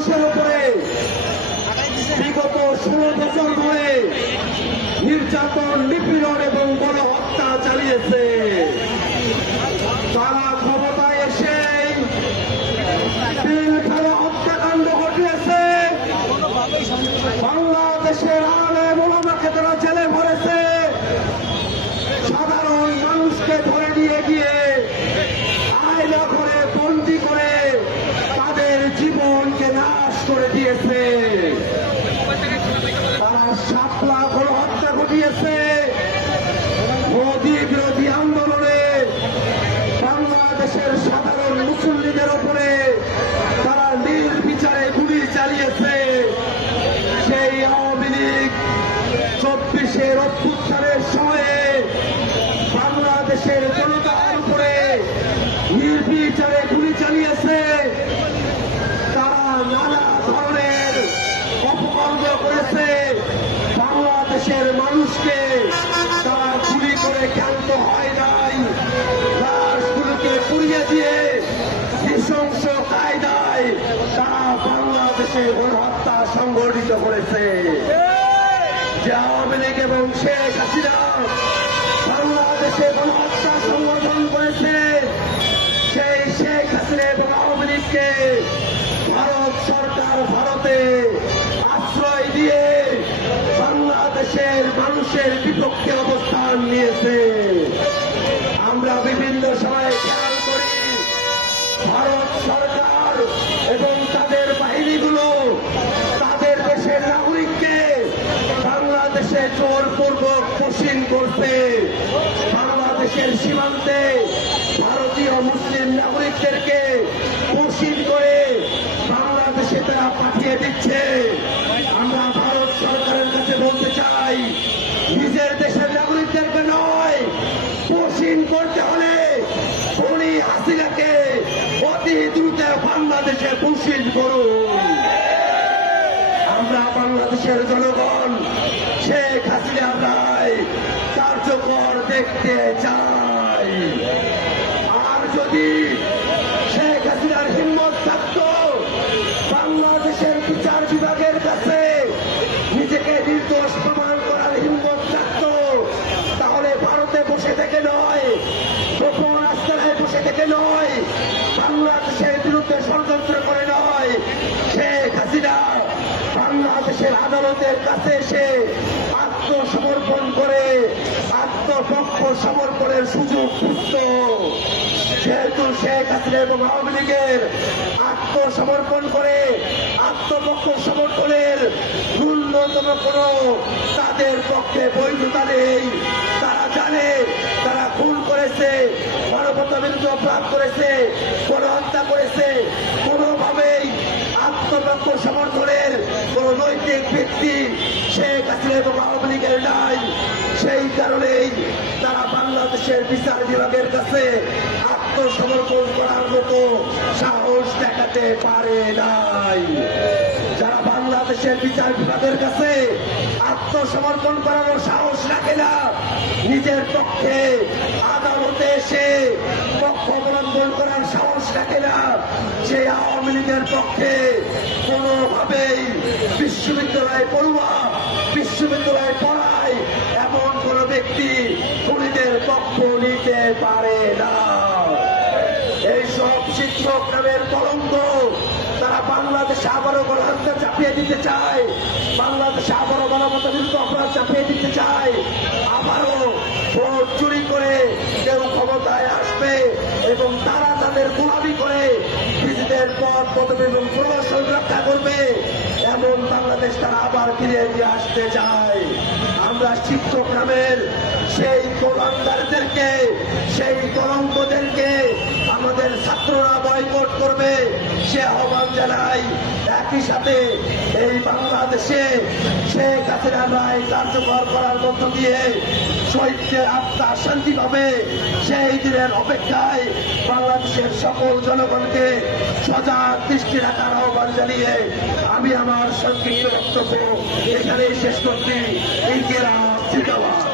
মানুষের উপরে বিগত 16 বছর ধরে নির্যাতন, নিপীড়ন এবং গণহত্যা চালিয়েছে। তারা ক্ষমতায় এসে পিলখানা হত্যাকাণ্ড ঘটিয়েছে। বাংলাদেশের আলেম ওলামাকে তারা জেলে ভরেছে। সাধারণ মানুষকে ধরে নিয়ে গিয়ে আয়না করে বন্দী করে তাদের জীবনকে নাশ করে দিয়েছে। তারা শাপলা গণহত্যা ঘটিয়েছে। মোদী বিরোধী আন্দোলনে বাংলাদেশের সাধারণ মুসল্লিদের উপরে তারা নির্বিচারে গুলি চালিয়েছে। সেই আওয়ামী লীগ 24-এর অভ্যুত্থানের সময়ে বাংলাদেশের জনতার উপরে নির্বিচারে গুলি চালিয়েছে। তারা নানা ধরনের অপকর্ম করেছে। বাংলাদেশের মানুষকে তারা গুলি করে ক্ষান্ত হয় নাই। লাশগুলোকে পুড়িয়ে দিয়ে নৃশংস কায়দায় তারা বাংলাদেশে গণহত্যা সংগঠিত করেছে। যে আওয়ামী লীগ এবং শেখ হাসিনা বাংলাদেশে গণহত্যা সংগঠন করেছে, সেই শেখ হাসিনা এবং আওয়ামী লীগকে ভারত সরকার ভারতে আশ্রয় দিয়ে বাংলাদেশের মানুষের বিপক্ষে অবস্থান নিয়েছে। আমরা বিভিন্ন সময়ে খেয়াল করি ভারত সরকার এবং তাদের বাহিনীগুলো তাদের দেশের নাগরিককে বাংলাদেশে জোরপূর্বক পোষণ করছে। বাংলাদেশের সীমান্তে ভারতীয় মুসলিম নাগরিকদেরকে পোষণ করে বাংলাদেশে তারা পাঠিয়ে দিচ্ছে। আমরা ভারত সরকারের কাছে বলতে চাই, নিজের দেশের নাগরিকদেরকে নয়, পোষণ করতে হলে খুনি হাসিনাকে অতি দ্রুত বাংলাদেশে পোষণ করুন। আমরা বাংলাদেশের জনগণ শেখ হাসিনার রায় কার্যকর দেখতে চাই। আর যদি শেখ হাসিনার হিম্মত থাকত বাংলাদেশের বিচার বিভাগের কাছে নিজেকে নির্দোষ প্রমাণ করার হিম্মত থাকত, তাহলে ভারতে বসে থেকে নয়, গোপন আস্তানায় বসে থেকে নয়, বাংলাদেশের বিরুদ্ধে ষড়যন্ত্র করে নয়, শেখ হাসিনা বাংলাদেশের আদালতের কাছে এসে আত্মসমর্পণ করে আত্মপক্ষ সমর্পণের সুযোগ খুঁজত। যেহেতু শেখ হাসিনা এবং আওয়ামী লীগের আত্মসমর্পণ করে আত্মপক্ষ সমর্পণের ন্যূনতম কোন তাদের পক্ষে বৈধতা নেই। তারা জানে তারা খুন করেছে, মানবতা বিরুদ্ধে অপরাধ করেছে, গণহত্যা করেছে। কোনোভাবেই আত্মপক্ষ সমর্থনের কোন নৈতিক ভিত্তি শেখ হাসিনা এবং আওয়ামী লীগের নাই। সেই কারণেই তারা বাংলাদেশের বিচার বিভাগের কাছে আত্মসমর্পণ করার মতো সাহস দেখাতে পারে নাই। যারা বাংলাদেশের বিচার বিভাগের কাছে আত্মসমর্পণ করার সাহস রাখে না, নিজের পক্ষে আদালতে এসে পক্ষ অবলম্বন করার সাহস রাখে না, সেই আওয়ামী লীগের পক্ষে কোনোভাবেই বিশ্ববিদ্যালয় পড়ুয়া, বিশ্ববিদ্যালয় পড়ায় এমন কোন ব্যক্তি খুনিদের পক্ষ নিতে পারে না। এইসব শিক্ষক নামের কলঙ্ক তারা বাংলাদেশে আবারও গণহত্যা চাপিয়ে দিতে চায়, বাংলাদেশে আবারও মানবতা বিরুদ্ধে অপরাধ চাপিয়ে দিতে চায়। আবারও ভোট চুরি করে কেউ ক্ষমতায় আসবে এবং তারা তাদের গোলামি করে নিজেদের পদ পদবি এবং প্রশাসন রক্ষা করবে, এমন বাংলাদেশ তারা আবার ফিরে দিয়ে আসতে চায়। আমরা শিক্ষক নামের সেই কলঙ্কারদেরকে, সেই কলঙ্কদেরকে আমাদের ছাত্ররা বয়কট করবে সে আহ্বান জানাই। একই সাথে এই বাংলাদেশে শেখ হাসিনার রায় কার্যকর করার মধ্য দিয়ে শহীদদের আত্মা শান্তি পাবে, সেই দিনের অপেক্ষায় বাংলাদেশের সকল জনগণকে সজাগ দৃষ্টি রাখার আহ্বান জানিয়ে আমি আমার সংক্ষিপ্ত বক্তব্য এখানেই শেষ করছি। ইনকিলাব জিন্দাবাদ।